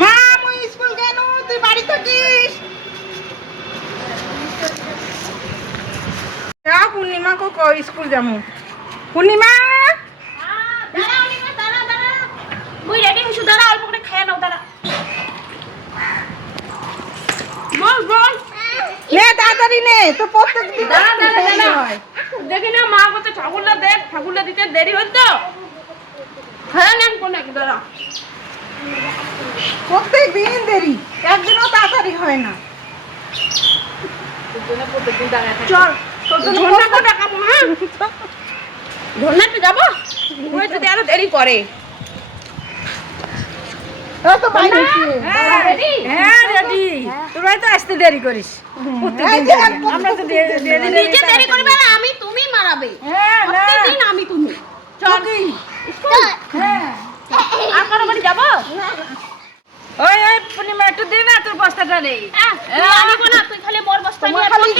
মা মুই স্কুল কেন তুই বাড়ি থাকিস। যা পূর্ণিমা কো স্কুল যামু? পূর্ণিমা? দাঁড়া অনিমা দাঁড়া দাঁড়া মুই রেডি হইছু দাঁড়া অল্প করে খেয়ে নাও দাঁড়া বল বল নে তাড়াতাড়ি নে তো প্রত্যেক দিন দাঁড়া। দাঁড়া দাঁড়া দেখি না মা কত ঠাকুরলা দেখ ঠাকুরলা দিতে দেরি হতো হ্যাঁ নেন কোন এক দাঁড়া। প্রত্যেক দিন দেরি একদিনও তাড়াতাড়ি হয় না। চল তোর জন্য ধন্যবাদ। করে হ্যাঁ ধন্যবাদ যাব? ওই যদি আরও দেরি করে। ও তো বাইরে হইছে। রেডি। হ্যাঁ রেডি। তোরাই তো আসতে দেরি করিস। এই যে একদম আমরা তো দে- দেরি নিজে দেরি করবে না আমি তুমি মারাবে। হ্যাঁ আমি তুমি। হ্যাঁ বাড়ি যাব? ওই ওই পূর্ণিমা একটু দে না তোর বস্তাটা নেই। না, তুই খালি মোর বস্তা নিয়ে খালি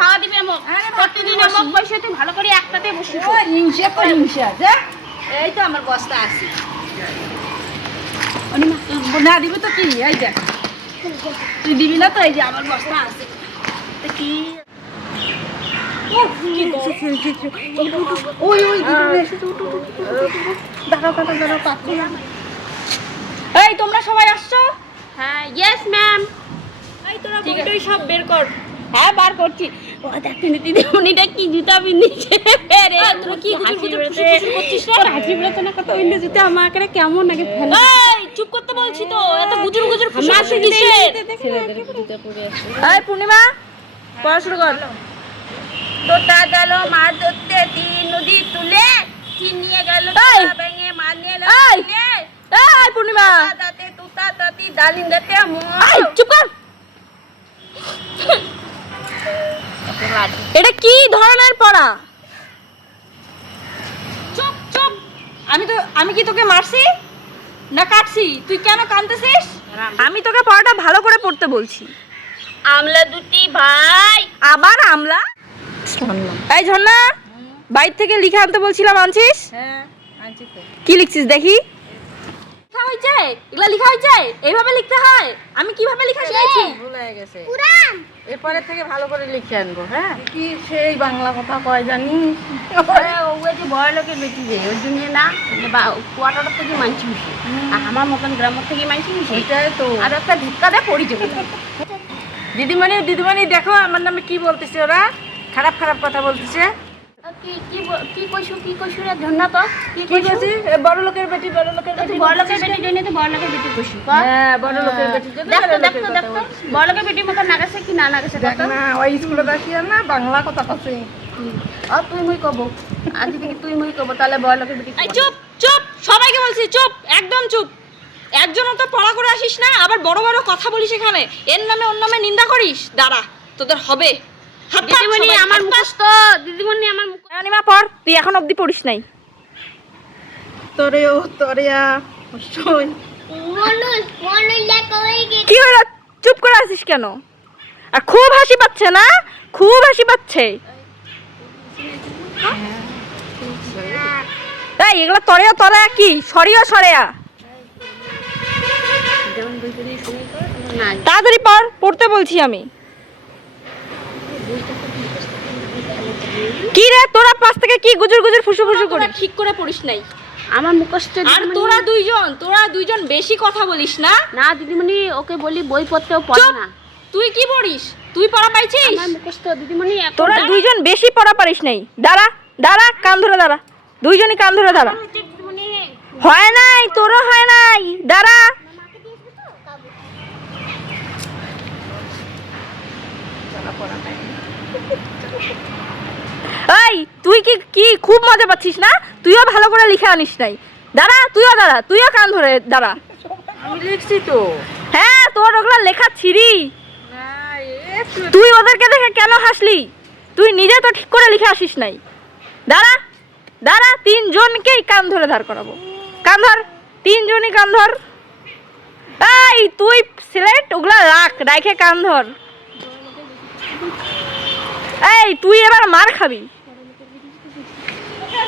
ভাড়া দিবে মোক। প্রতিদিন মোক পয়সা তুই ভালো করে একটাতে বসিস ও হিংসা তো হিংসা যা এই তো আমার বস্তা আছে। না দিবি তো কি? এই দেখ। তুই দিবি না তো এই যে আমার বস্তা আছে। তো কি? ওই ওই। দাঁড়াও দাঁড়াও দাঁড়াও পাচ্ছি এই তোমরা সবাই আসছো? হ্যাঁ ইয়েস ম্যাম এই তোরা বইটই সব বের কর। হ্যাঁ বার করছি। ও দেখ দিদি উনিটা কি জুতা পিন্দিছে রে তুই কি হাসি বেরোতে? তোর হাসি বেরোতে না কত উইন্ডো জুতা আমার করে কেমন লাগে ফেলে। এই চুপ করতে বলছি তো। এত গুজুর গুজুর কিসের? এই পূর্ণিমা কর। তোতা গেল মাছ ধরতে তিন নদী তুলে তিন নিয়ে গেল! ভেঙে মাছ নিয়ে এই! পূর্ণিমা! তাতে ডালিম দাতে এই চুপ কর! এটা কি ধরনের পড়া? চুপ চুপ! আমি তো আমি কি তোকে মারছি? না কাটছি? তুই কেন কাঁদতেছিস? আমি তোকে পড়াটা ভালো করে পড়তে বলছি। আমলা দুটি ভাই। আবার আমলা? এই ঝর্ণা বাইর থেকে লিখে আনতে বলছিলাম আনছিস? হ্যাঁ কি লিখছিস দেখি? লেখা হয়েছে এগুলা লেখা হয়েছে এইভাবে লিখতে হয়। আমি কীভাবে লেখা শিখেছি ভুল হয়ে গেছে। এরপরে থেকে ভালো করে লিখে আনব হ্যাঁ? কি সেই বাংলা কথা কয় জানি? ওই যে বড় লোকের বেটি যে ওর জন্য না কোয়ার্টার থেকে মানছি মিশে আর আমার মতন গ্রামের থেকে মানছি মিশে তো। আর একটা ধিক্কা দেয় পড়ি যাবে দিদিমণি দিদিমণি দেখো আমার নামে কি বলতেছে ওরা? খারাপ খারাপ কথা বলতেছে। কি কি কি কইছু কি কইছু রে ধন্যা তো? কি কি বলছি এ বড় লোকের বেটি বড় লোকের বেটি বড় লোকের বেটির জন্য তো বড় লোকের বেটি কইছু হ্যাঁ বড় লোকের বেটি দেখ তো দেখ তো দেখ তো বড় লোকের বেটির মতো নাগাছে কি না নাগাছে দেখ দেখ না ওই স্কুলে না বাংলা কথা আর তুই মুই কব। আজ থেকে তুই মুই কব তাহলে বড় লোকের বেটি চুপ চুপ সবাইকে বলছি চুপ একদম চুপ। একজনও তো পড়া করে আসিস না আবার বড় বড় কথা বলিস এখানে। এর নামে ওর নামে নিন্দা করিস? দাঁড়া তোদের হবে। দিদিমণি আমার মুখস্থ। দিদিমণি আমার মুখ রানিমা পড়। তুই এখন অবধি পড়িস নাই। তোরেও তোরিয়া শোন। কি হলো? চুপ করে আছিস কেন? আর খুব হাসি পাচ্ছে না? খুব হাসি পাচ্ছে। এই এগুলো তরেও তরে কি? সরিও সরেয়া। তাড়াতাড়ি পড় পড়তে বলছি আমি। কি রে তোরা পাশ থেকে কি গুজুর গুজুর ফুসু ফুসু করে ঠিক করে পড়িস নাই। আমার মুখস্থ আর তোরা দুইজন তোরা দুইজন বেশি কথা বলিস না? না দিদিমণি ওকে বলি বই পড়তেও পড়ে না। তুই কি পড়িস? তুই পড়া পাইছিস? আমার মুখস্থ দিদিমণি তোরা দুইজন বেশি পড়া পারিস নাই। দাঁড়া দাঁড়া কান ধরে দাঁড়া। দুইজনই কান ধরে দাঁড়া। হয় নাই তোরও হয় নাই। দাঁড়া। এই তুই কি কি খুব মজা পাচ্ছিস না? তুইও ভালো করে লিখে আনিস নাই। দাঁড়া তুইও দাঁড়া তুইও কান ধরে দাঁড়া। আমি লিখছি তো। হ্যাঁ তোর ওগুলা লেখা ছিরি। তুই ওদেরকে দেখে কেন হাসলি? তুই নিজে তো ঠিক করে লিখে আসিস নাই। দাঁড়া দাঁড়া তিনজনকেই কান ধরে ধার করাবো। কান ধর তিনজনই কান ধর। এই তুই সিলেক্ট ওগুলা রাখ রাখে কান ধর। এই তুই এবার মার খাবি।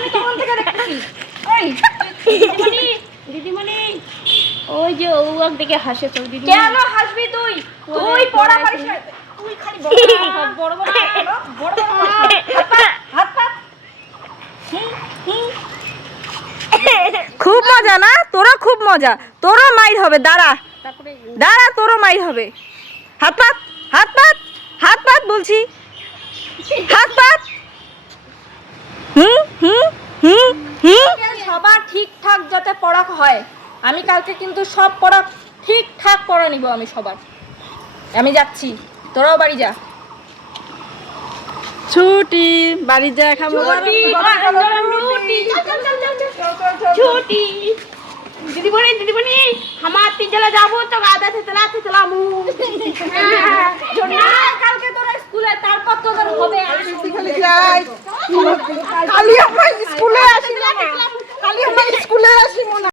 আমি তখন থেকে দেখতেছি ওই তুই দিদিমণি ওই যে ও এক দিকে হাসে তো দিদি কেন হাসবি তুই? তুই পড়া পারিস না তুই। খালি বড় বড় বড় বড় হাত পা খুব মজা না? তোরা খুব মজা। তোরও মাইর হবে দাঁড়া। দাঁড়া তোরও মাইর হবে। হাত পাত হাত পাত হাত পাত বলছি। হাত পাত হুম? ঠিকঠাক যাতে পড়া হয়। আমি কালকে কিন্তু সব পড়া ঠিকঠাক পড়া নিব আমি সবার। আমি যাচ্ছি। তোরাও বাড়ি যা। ছুটি বাড়ি যা খাব। ছুটি দিদিমণি দিদিমণি আমার তিন জেলা যাব তো গাদা থেকে লাতে চলামু কালকে তোরা স্কুলে তারপর তোদের হবে। খালি যাই। কালি আমরা স্কুলে আসি। খালি আমার স্কুলে আসি মনে